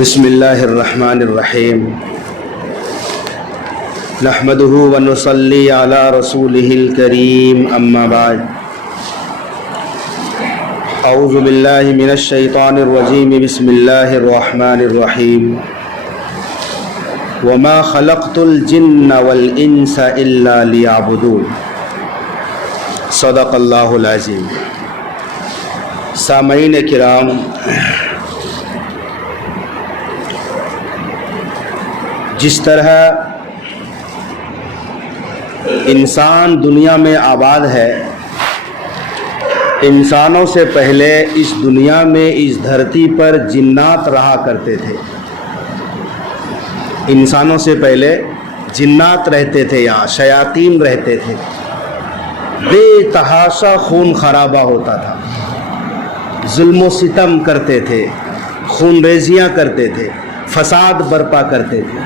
بسم اللہ الرحمن الرحیم نحمده ونصلی علی رسولہ الکریم اما بعد اعوذ باللہ من الشیطان الرجیم بسم اللہ الرحمن الرحیم وما خلقت الجن والانس الا لیعبدون صدق اللہ العظیم۔ سامعین کرام، جس طرح انسان دنیا میں آباد ہے، انسانوں سے پہلے اس دنیا میں اس دھرتی پر جنات رہا کرتے تھے۔ انسانوں سے پہلے جنات رہتے تھے، یہاں شیاطین رہتے تھے، بے تحاشا خون خرابہ ہوتا تھا، ظلم و ستم کرتے تھے، خون ریزیاں کرتے تھے، فساد برپا کرتے تھے۔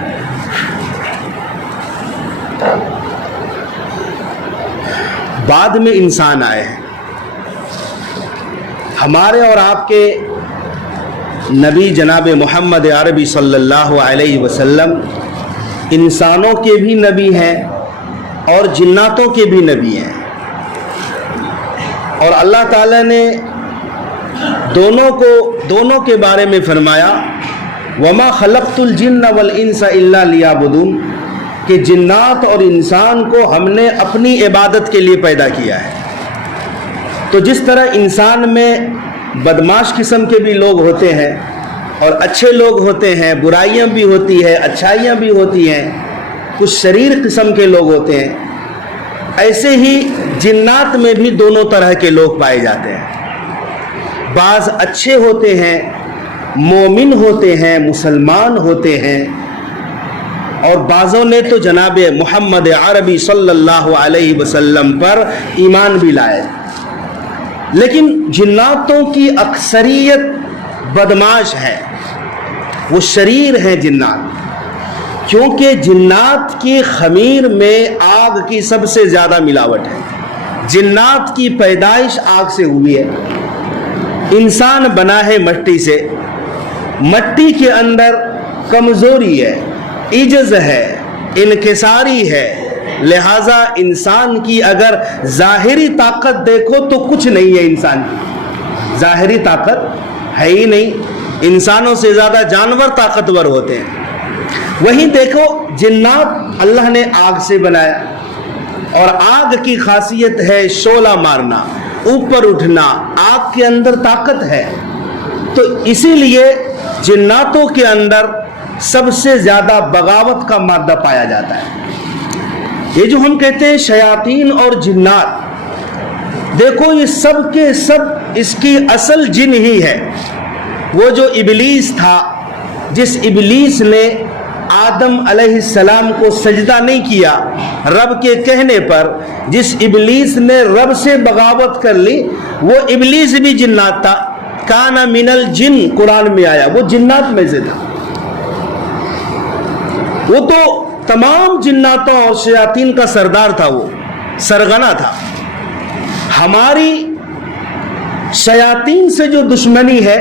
بعد میں انسان آئے ہیں۔ ہمارے اور آپ کے نبی جناب محمد عربی صلی اللہ علیہ وسلم انسانوں کے بھی نبی ہیں اور جناتوں کے بھی نبی ہیں، اور اللہ تعالیٰ نے دونوں کے بارے میں فرمایا وما خلقت الجن والانس الا لیعبدون، کہ جنات اور انسان کو ہم نے اپنی عبادت کے لیے پیدا کیا ہے۔ تو جس طرح انسان میں بدماش قسم کے بھی لوگ ہوتے ہیں اور اچھے لوگ ہوتے ہیں، برائیاں بھی ہوتی ہیں، اچھائیاں بھی ہوتی ہیں، کچھ شریر قسم کے لوگ ہوتے ہیں، ایسے ہی جنات میں بھی دونوں طرح کے لوگ پائے جاتے ہیں۔ بعض اچھے ہوتے ہیں، مومن ہوتے ہیں، مسلمان ہوتے ہیں، اور بعضوں نے تو جناب محمد عربی صلی اللہ علیہ وسلم پر ایمان بھی لائے۔ لیکن جناتوں کی اکثریت بدماش ہے، وہ شریر ہیں جنات، کیونکہ جنات کی خمیر میں آگ کی سب سے زیادہ ملاوٹ ہے۔ جنات کی پیدائش آگ سے ہوئی ہے۔ انسان بنا ہے مٹی سے، مٹی کے اندر کمزوری ہے، عجز ہے، انکساری ہے، لہذا انسان کی اگر ظاہری طاقت دیکھو تو کچھ نہیں ہے، انسان کی ظاہری طاقت ہے ہی نہیں۔ انسانوں سے زیادہ جانور طاقتور ہوتے ہیں۔ وہیں دیکھو جنات اللہ نے آگ سے بنایا، اور آگ کی خاصیت ہے شعلہ مارنا، اوپر اٹھنا، آگ کے اندر طاقت ہے۔ تو اسی لیے جناتوں کے اندر سب سے زیادہ بغاوت کا مادہ پایا جاتا ہے۔ یہ جو ہم کہتے ہیں شیاطین اور جنات، دیکھو یہ سب کے سب اس کی اصل جن ہی ہے۔ وہ جو ابلیس تھا، جس ابلیس نے آدم علیہ السلام کو سجدہ نہیں کیا رب کے کہنے پر، جس ابلیس نے رب سے بغاوت کر لی، وہ ابلیس بھی جنات تھا۔ کان من الجن قرآن میں آیا، وہ جنات میں سے تھا۔ وہ تو تمام جناتوں اور شیاطین کا سردار تھا، وہ سرغنہ تھا۔ ہماری شیاطین سے جو دشمنی ہے،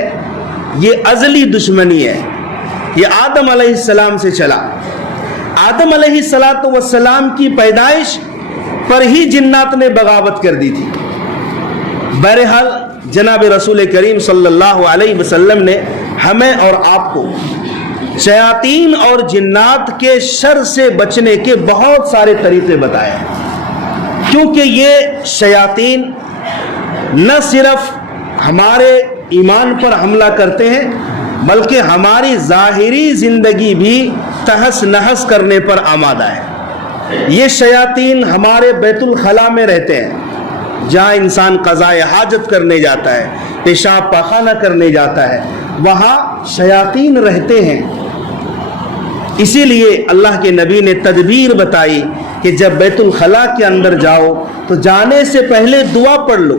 یہ ازلی دشمنی ہے، یہ آدم علیہ السلام سے چلا۔ آدم علیہ السلام کی پیدائش پر ہی جنات نے بغاوت کر دی تھی۔ بہرحال جناب رسول کریم صلی اللہ علیہ وسلم نے ہمیں اور آپ کو شیاطین اور جنات کے شر سے بچنے کے بہت سارے طریقے بتائے ہیں، کیونکہ یہ شیاطین نہ صرف ہمارے ایمان پر حملہ کرتے ہیں، بلکہ ہماری ظاہری زندگی بھی تہس نہس کرنے پر آمادہ ہے۔ یہ شیاطین ہمارے بیت الخلاء میں رہتے ہیں، جہاں انسان قضائے حاجت کرنے جاتا ہے، پیشاب پاخانہ کرنے جاتا ہے، وہاں شیاطین رہتے ہیں۔ اسی لیے اللہ کے نبی نے تدبیر بتائی کہ جب بیت الخلاء کے اندر جاؤ تو جانے سے پہلے دعا پڑھ لو،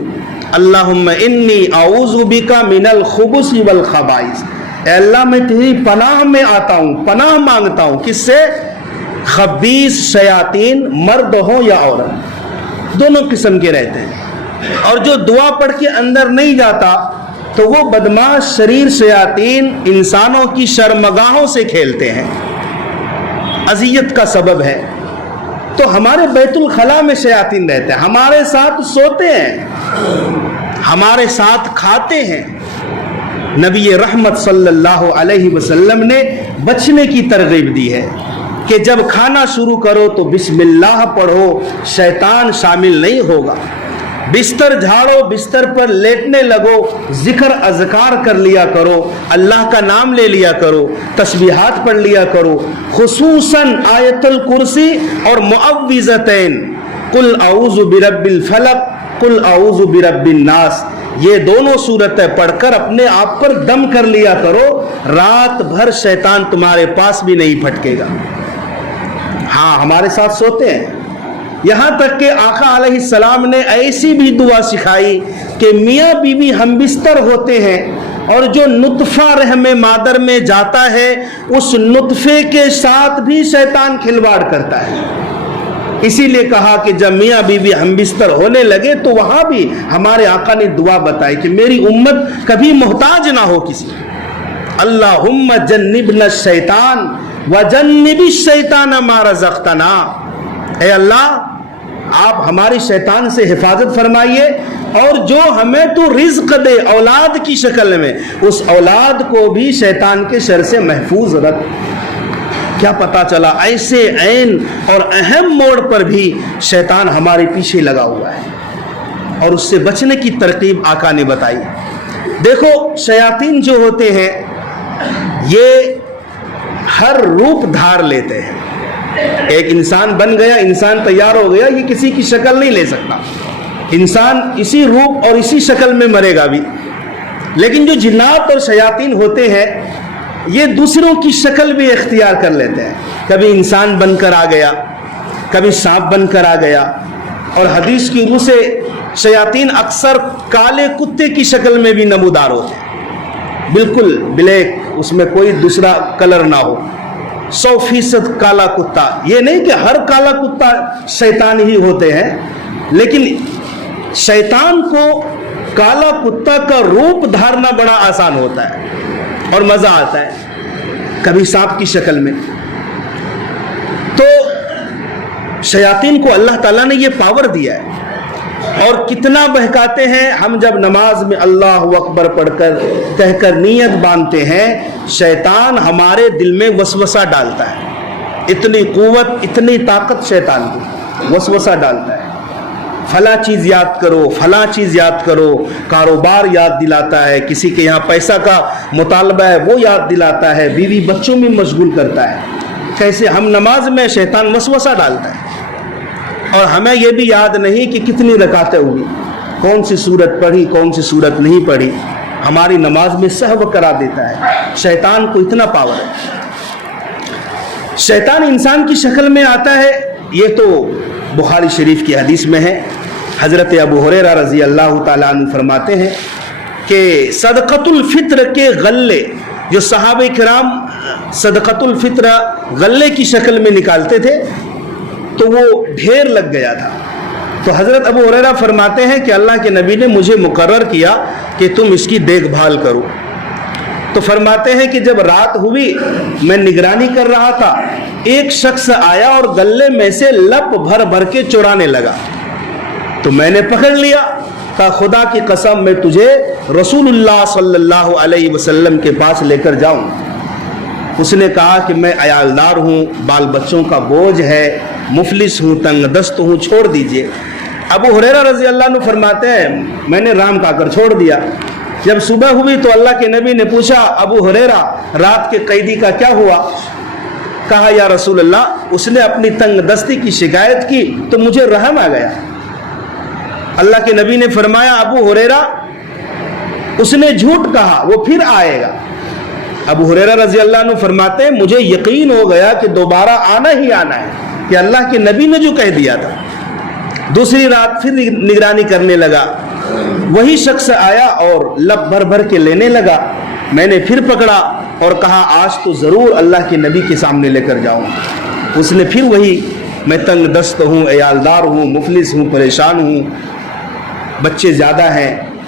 اللہم انی اعوذ بک من الخبث والخبائث، اے اللہ میں تیری پناہ میں آتا ہوں، پناہ مانگتا ہوں، کس سے؟ خبیث شیاطین، مرد ہوں یا عورت، دونوں قسم کے رہتے ہیں۔ اور جو دعا پڑھ کے اندر نہیں جاتا تو وہ بدماش شریر شیاطین انسانوں کی شرمگاہوں سے کھیلتے ہیں، اذیت کا سبب ہے۔ تو ہمارے بیت الخلاء میں شیاطین رہتے ہیں، ہمارے ساتھ سوتے ہیں، ہمارے ساتھ کھاتے ہیں۔ نبی رحمت صلی اللہ علیہ وسلم نے بچنے کی ترغیب دی ہے کہ جب کھانا شروع کرو تو بسم اللہ پڑھو، شیطان شامل نہیں ہوگا۔ بستر جھاڑو، بستر پر لیٹنے لگو، ذکر اذکار کر لیا کرو، اللہ کا نام لے لیا کرو، تسبیحات پڑھ لیا کرو، خصوصاً آیت الکرسی اور معوذتین، قل اعوذ برب الفلق، قل اعوذ برب الناس، یہ دونوں صورتیں پڑھ کر اپنے آپ پر دم کر لیا کرو، رات بھر شیطان تمہارے پاس بھی نہیں پھٹکے گا۔ ہاں، ہمارے ساتھ سوتے ہیں، یہاں تک کہ آقا علیہ السلام نے ایسی بھی دعا سکھائی کہ میاں بیوی ہم بستر ہوتے ہیں اور جو نطفہ رحم مادر میں جاتا ہے اس نطفے کے ساتھ بھی شیطان کھلواڑ کرتا ہے۔ اسی لیے کہا کہ جب میاں بیوی ہم بستر ہونے لگے تو وہاں بھی ہمارے آقا نے دعا بتائی کہ میری امت کبھی محتاج نہ ہو کسی، اللہم جنبنا الشیطان وجنب الشیطان ما رزقتنا، اے اللہ آپ ہماری شیطان سے حفاظت فرمائیے اور جو ہمیں تو رزق دے اولاد کی شکل میں، اس اولاد کو بھی شیطان کے شر سے محفوظ رکھ۔ کیا پتا چلا ایسے عین اور اہم موڑ پر بھی شیطان ہمارے پیچھے لگا ہوا ہے اور اس سے بچنے کی ترکیب آقا نے بتائی۔ دیکھو شیاطین جو ہوتے ہیں یہ ہر روپ دھار لیتے ہیں۔ ایک انسان بن گیا، انسان تیار ہو گیا، یہ کسی کی شکل نہیں لے سکتا، انسان اسی روپ اور اسی شکل میں مرے گا بھی۔ لیکن جو جنات اور شیاطین ہوتے ہیں یہ دوسروں کی شکل بھی اختیار کر لیتے ہیں، کبھی انسان بن کر آ گیا، کبھی سانپ بن کر آ گیا، اور حدیث کی روح سے شیاطین اکثر کالے کتے کی شکل میں بھی نمودار ہوتے ہیں، بالکل بلیک، اس میں کوئی دوسرا کلر نہ ہو، 100% کالا کتا۔ یہ نہیں کہ ہر کالا کتا شیطان ہی ہوتے ہیں، لیکن شیطان کو کالا کتا کا روپ دھارنا بڑا آسان ہوتا ہے اور مزہ آتا ہے، کبھی سانپ کی شکل میں۔ تو شیاطین کو اللہ تعالیٰ نے یہ پاور دیا ہے، اور کتنا بہکاتے ہیں ہم جب نماز میں اللہ اکبر پڑھ کر کہہ کر نیت باندھتے ہیں، شیطان ہمارے دل میں وسوسہ ڈالتا ہے، اتنی قوت اتنی طاقت شیطان کی، وسوسہ ڈالتا ہے، فلاں چیز یاد کرو، فلاں چیز یاد کرو، کاروبار یاد دلاتا ہے، کسی کے یہاں پیسہ کا مطالبہ ہے وہ یاد دلاتا ہے، بیوی بچوں میں مشغول کرتا ہے۔ کیسے ہم نماز میں شیطان وسوسہ ڈالتا ہے، اور ہمیں یہ بھی یاد نہیں کہ کتنی رکعتیں ہوئی، کون سی سورت پڑھی کون سی سورت نہیں پڑھی، ہماری نماز میں سہو کرا دیتا ہے۔ شیطان کو اتنا پاور ہے۔ شیطان انسان کی شکل میں آتا ہے، یہ تو بخاری شریف کی حدیث میں ہے۔ حضرت ابو ہریرہ رضی اللہ تعالیٰ عنہ فرماتے ہیں کہ صدقۃ الفطر کے غلے جو صحابہ کرام صدقۃ الفطر غلے کی شکل میں نکالتے تھے تو وہ ڈھیر لگ گیا تھا، تو حضرت ابو ہریرہ فرماتے ہیں کہ اللہ کے نبی نے مجھے مقرر کیا کہ تم اس کی دیکھ بھال کرو۔ تو فرماتے ہیں کہ جب رات ہوئی میں نگرانی کر رہا تھا، ایک شخص آیا اور غلے میں سے لپ بھر بھر کے چرانے لگا، تو میں نے پکڑ لیا، کہا خدا کی قسم میں تجھے رسول اللہ صلی اللہ علیہ وسلم کے پاس لے کر جاؤں۔ اس نے کہا کہ میں عیالدار ہوں، بال بچوں کا بوجھ ہے، مفلس ہوں، تنگ دست ہوں، چھوڑ دیجئے۔ ابو ہریرہ رضی اللہ عنہ فرماتے ہیں میں نے رام کہا کر چھوڑ دیا۔ جب صبح ہوئی تو اللہ کے نبی نے پوچھا ابو ہریرہ رات کے قیدی کا کیا ہوا؟ کہا یا رسول اللہ اس نے اپنی تنگ دستی کی شکایت کی تو مجھے رحم آ گیا۔ اللہ کے نبی نے فرمایا ابو ہریرہ اس نے جھوٹ کہا، وہ پھر آئے گا۔ ابو ہریرہ رضی اللہ عنہ فرماتے ہیں مجھے یقین ہو گیا کہ دوبارہ آنا ہی آنا ہے، کہ اللہ کے نبی نے جو کہہ دیا تھا۔ دوسری رات پھر نگرانی کرنے لگا، وہی شخص آیا اور لب بھر بھر کے لینے لگا، میں نے پھر پکڑا اور کہا آج تو ضرور اللہ کے نبی کے سامنے لے کر جاؤں۔ اس نے پھر وہی میں تنگ دست ہوں، عیالدار ہوں، مفلس ہوں، پریشان ہوں، بچے زیادہ ہیں،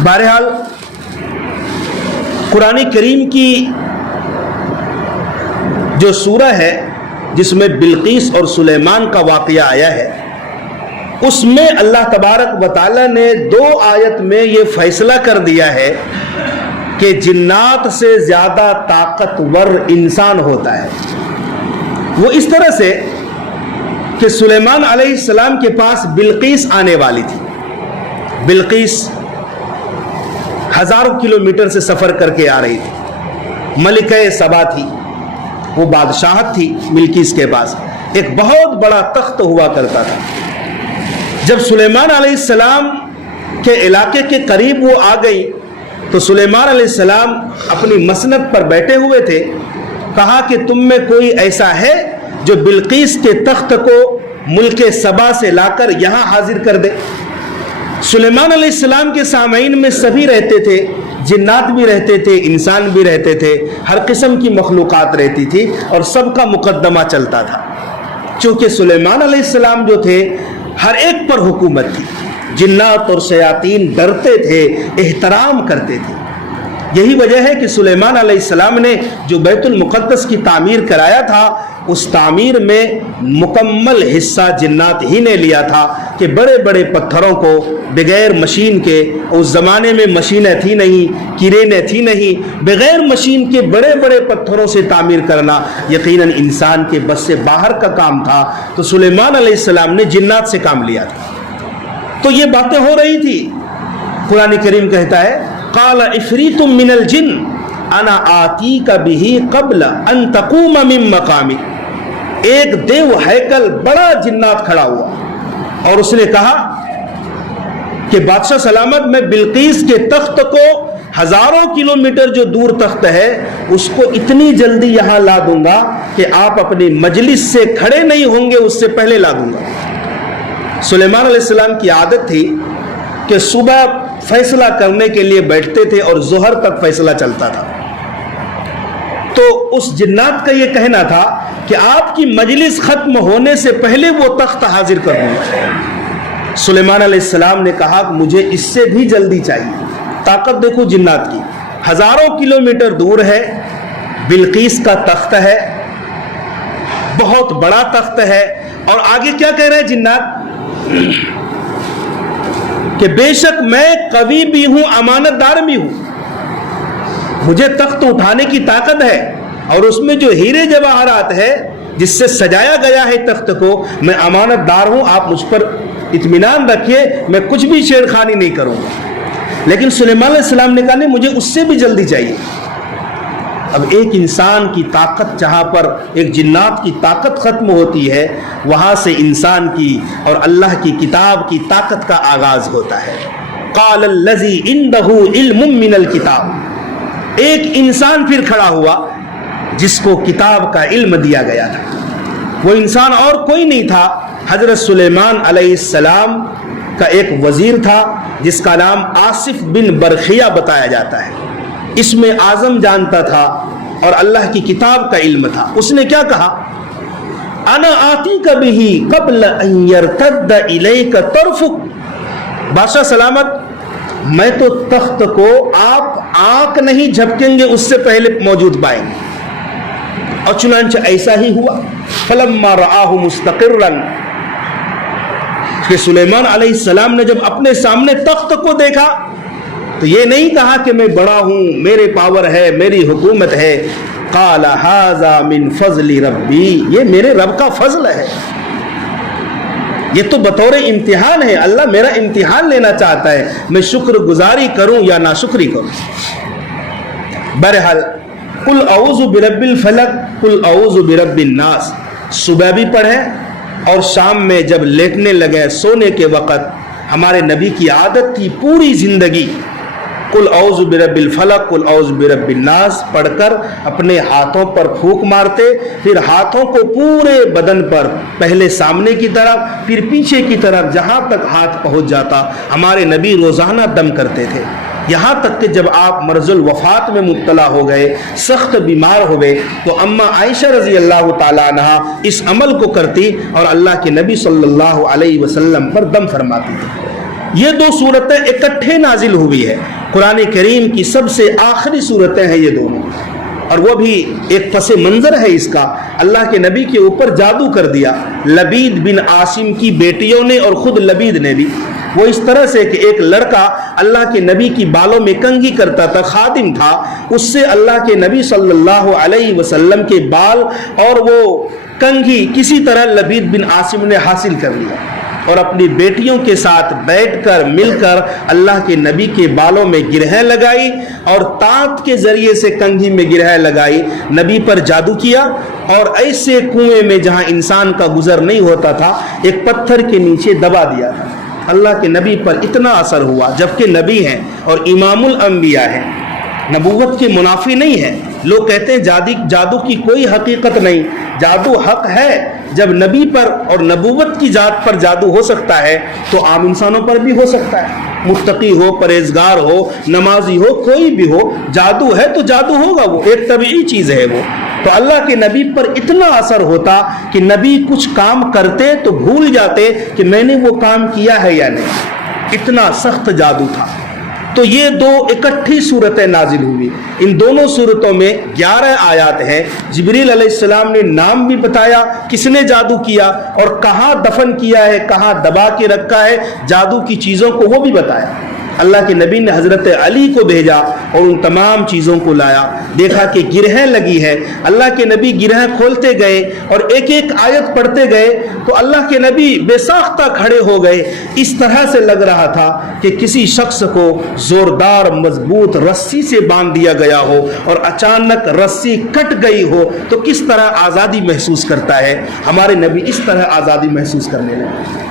بہرحال قرآن کریم کی جو سورہ ہے جس میں بلقیس اور سلیمان کا واقعہ آیا ہے، اس میں اللہ تبارک و تعالی نے 2 آیت میں یہ فیصلہ کر دیا ہے کہ جنات سے زیادہ طاقتور انسان ہوتا ہے۔ وہ اس طرح سے کہ سلیمان علیہ السلام کے پاس بلقیس آنے والی تھی۔ بلقیس ہزاروں کلومیٹر سے سفر کر کے آ رہی تھی، ملکہ سبا تھی، وہ بادشاہت تھی بلقیس کے پاس، ایک بہت بڑا تخت ہوا کرتا تھا۔ جب سلیمان علیہ السلام کے علاقے کے قریب وہ آ گئی تو سلیمان علیہ السلام اپنی مسند پر بیٹھے ہوئے تھے، کہا کہ تم میں کوئی ایسا ہے جو بلقیس کے تخت کو ملک سبا سے لا کر یہاں حاضر کر دے۔ سلیمان علیہ السلام کے سامعین میں سبھی رہتے تھے، جنات بھی رہتے تھے، انسان بھی رہتے تھے، ہر قسم کی مخلوقات رہتی تھی اور سب کا مقدمہ چلتا تھا۔ چونکہ سلیمان علیہ السلام جو تھے ہر ایک پر حکومت تھی، جنات اور شیاطین ڈرتے تھے، احترام کرتے تھے۔ یہی وجہ ہے کہ سلیمان علیہ السلام نے جو بیت المقدس کی تعمیر کرایا تھا، اس تعمیر میں مکمل حصہ جنات ہی نے لیا تھا کہ بڑے بڑے پتھروں کو بغیر مشین کے، اس زمانے میں مشینیں تھی نہیں، کرینے تھی نہیں، بغیر مشین کے بڑے بڑے پتھروں سے تعمیر کرنا یقیناً انسان کے بس سے باہر کا کام تھا، تو سلیمان علیہ السلام نے جنات سے کام لیا تھا۔ تو یہ باتیں ہو رہی تھی۔ قرآن کریم کہتا ہے قال عفریت من الجن انا آتیک بہ قبل ان تقوم من مقامک۔ ایک دیو ہیکل بڑا جنات کھڑا ہوا اور اس نے کہا کہ بادشاہ سلامت، میں بلقیس کے تخت کو ہزاروں کلومیٹر جو دور تخت ہے اس کو اتنی جلدی یہاں لا دوں گا کہ آپ اپنی مجلس سے کھڑے نہیں ہوں گے، اس سے پہلے لا دوں گا۔ سلیمان علیہ السلام کی عادت تھی کہ صبح فیصلہ کرنے کے لیے بیٹھتے تھے اور ظہر تک فیصلہ چلتا تھا۔ تو اس جنات کا یہ کہنا تھا کہ آپ کی مجلس ختم ہونے سے پہلے وہ تخت حاضر کر دوں گا۔ سلیمان علیہ السلام نے کہا کہ مجھے اس سے بھی جلدی چاہیے۔ طاقت دیکھو جنات کی، ہزاروں کلومیٹر دور ہے، بلقیس کا تخت ہے، بہت بڑا تخت ہے، اور آگے کیا کہہ رہے ہیں جنات کہ بے شک میں قوی بھی ہوں، امانت دار بھی ہوں، مجھے تخت اٹھانے کی طاقت ہے، اور اس میں جو ہیرے جواہرات ہے جس سے سجایا گیا ہے تخت کو، میں امانت دار ہوں، آپ مجھ پر اطمینان رکھیے، میں کچھ بھی چھیڑخانی نہیں کروں گا۔ لیکن سلیمان علیہ السلام نے کہا نہیں، مجھے اس سے بھی جلدی چاہیے۔ اب ایک انسان کی طاقت جہاں پر ایک جنات کی طاقت ختم ہوتی ہے، وہاں سے انسان کی اور اللہ کی کتاب کی طاقت کا آغاز ہوتا ہے۔ قال الذی عندہ علم من الکتاب، ایک انسان پھر کھڑا ہوا جس کو کتاب کا علم دیا گیا تھا۔ وہ انسان اور کوئی نہیں تھا، حضرت سلیمان علیہ السلام کا ایک وزیر تھا جس کا نام آصف بن برخیہ بتایا جاتا ہے۔ اسم اعظم جانتا تھا اور اللہ کی کتاب کا علم تھا۔ اس نے کیا کہا؟ انا آتیک بہ قبل ان یرتد الیک طرفک، بادشاہ سلامت، میں تو تخت کو آپ آنکھ نہیں جھپکیں گے اس سے پہلے موجود پائیں گے۔ اور چنانچہ ایسا ہی ہوا۔ فلما رآہ مستقرا، کہ سلیمان علیہ السلام نے جب اپنے سامنے تخت کو دیکھا تو یہ نہیں کہا کہ میں بڑا ہوں، میرے پاور ہے، میری حکومت ہے۔ قال ھذا من فضل ربی، یہ میرے رب کا فضل ہے، یہ تو بطور امتحان ہے، اللہ میرا امتحان لینا چاہتا ہے، میں شکر گزاری کروں یا ناشکری کروں۔ بہرحال قل اعوذ برب الفلق قل اعوذ برب الناس صبح بھی پڑھیں اور شام میں جب لیٹنے لگے سونے کے وقت، ہمارے نبی کی عادت تھی پوری زندگی قل اعوذ برب الفلق قل اعوذ برب الناس پڑھ کر اپنے ہاتھوں پر پھونک مارتے، پھر ہاتھوں کو پورے بدن پر، پہلے سامنے کی طرف پھر پیچھے کی طرف، جہاں تک ہاتھ پہنچ جاتا ہمارے نبی روزانہ دم کرتے تھے۔ یہاں تک کہ جب آپ مرض الوفات میں مبتلا ہو گئے، سخت بیمار ہو گئے، تو اماں عائشہ رضی اللہ تعالی عنہا اس عمل کو کرتی اور اللہ کے نبی صلی اللہ علیہ وسلم پر دم فرماتی تھی۔ یہ دو صورتیں اکٹھے نازل ہوئی ہے، قرآن کریم کی سب سے آخری صورتیں ہیں یہ دونوں، اور وہ بھی ایک پس منظر ہے اس کا، اللہ کے نبی کے اوپر جادو کر دیا لبید بن عاصم کی بیٹیوں نے اور خود لبید نے بھی۔ وہ اس طرح سے کہ ایک لڑکا اللہ کے نبی کی بالوں میں کنگھی کرتا تھا، خادم تھا، اس سے اللہ کے نبی صلی اللہ علیہ وسلم کے بال اور وہ کنگھی کسی طرح لبید بن عاصم نے حاصل کر لیا، اور اپنی بیٹیوں کے ساتھ بیٹھ کر مل کر اللہ کے نبی کے بالوں میں گرہیں لگائی اور تانت کے ذریعے سے کنگھی میں گرہیں لگائی، نبی پر جادو کیا، اور ایسے کنویں میں جہاں انسان کا گزر نہیں ہوتا تھا ایک پتھر کے نیچے دبا دیا تھا۔ اللہ کے نبی پر اتنا اثر ہوا، جبکہ نبی ہیں اور امام الانبیاء ہیں، نبوت کے منافی نہیں ہے۔ لوگ کہتے ہیں جادو کی کوئی حقیقت نہیں، جادو حق ہے۔ جب نبی پر اور نبوت کی ذات پر جادو ہو سکتا ہے تو عام انسانوں پر بھی ہو سکتا ہے، متقی ہو، پرہیزگار ہو، نمازی ہو، کوئی بھی ہو، جادو ہے تو جادو ہوگا، وہ ایک طبیعی چیز ہے وہ۔ تو اللہ کے نبی پر اتنا اثر ہوتا کہ نبی کچھ کام کرتے تو بھول جاتے کہ میں نے وہ کام کیا ہے یا نہیں، اتنا سخت جادو تھا۔ تو یہ دو اکٹھی صورتیں نازل ہوئی، ان دونوں صورتوں میں 11 آیات ہیں۔ جبریل علیہ السلام نے نام بھی بتایا کس نے جادو کیا اور کہاں دفن کیا ہے، کہاں دبا کے رکھا ہے جادو کی چیزوں کو، وہ بھی بتایا۔ اللہ کے نبی نے حضرت علی کو بھیجا اور ان تمام چیزوں کو لایا، دیکھا کہ گرہیں لگی ہے، اللہ کے نبی گرہیں کھولتے گئے اور ایک ایک آیت پڑھتے گئے تو اللہ کے نبی بے ساختہ کھڑے ہو گئے، اس طرح سے لگ رہا تھا کہ کسی شخص کو زوردار مضبوط رسی سے باندھ دیا گیا ہو اور اچانک رسی کٹ گئی ہو تو کس طرح آزادی محسوس کرتا ہے، ہمارے نبی اس طرح آزادی محسوس کرنے لگے۔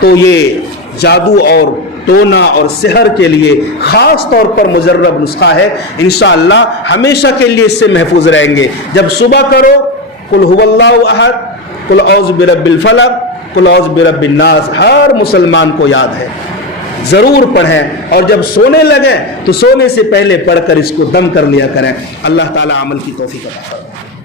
تو یہ جادو اور ٹونا اور سحر کے لیے خاص طور پر مجرب نسخہ ہے، انشاءاللہ ہمیشہ کے لیے اس سے محفوظ رہیں گے۔ جب صبح کرو قل هو اللہ احد، قل اعوذ برب الفلق، قل اعوذ برب الناس، ہر مسلمان کو یاد ہے، ضرور پڑھیں، اور جب سونے لگیں تو سونے سے پہلے پڑھ کر اس کو دم کر لیا کریں۔ اللہ تعالی عمل کی توفیق عطا فرمائے۔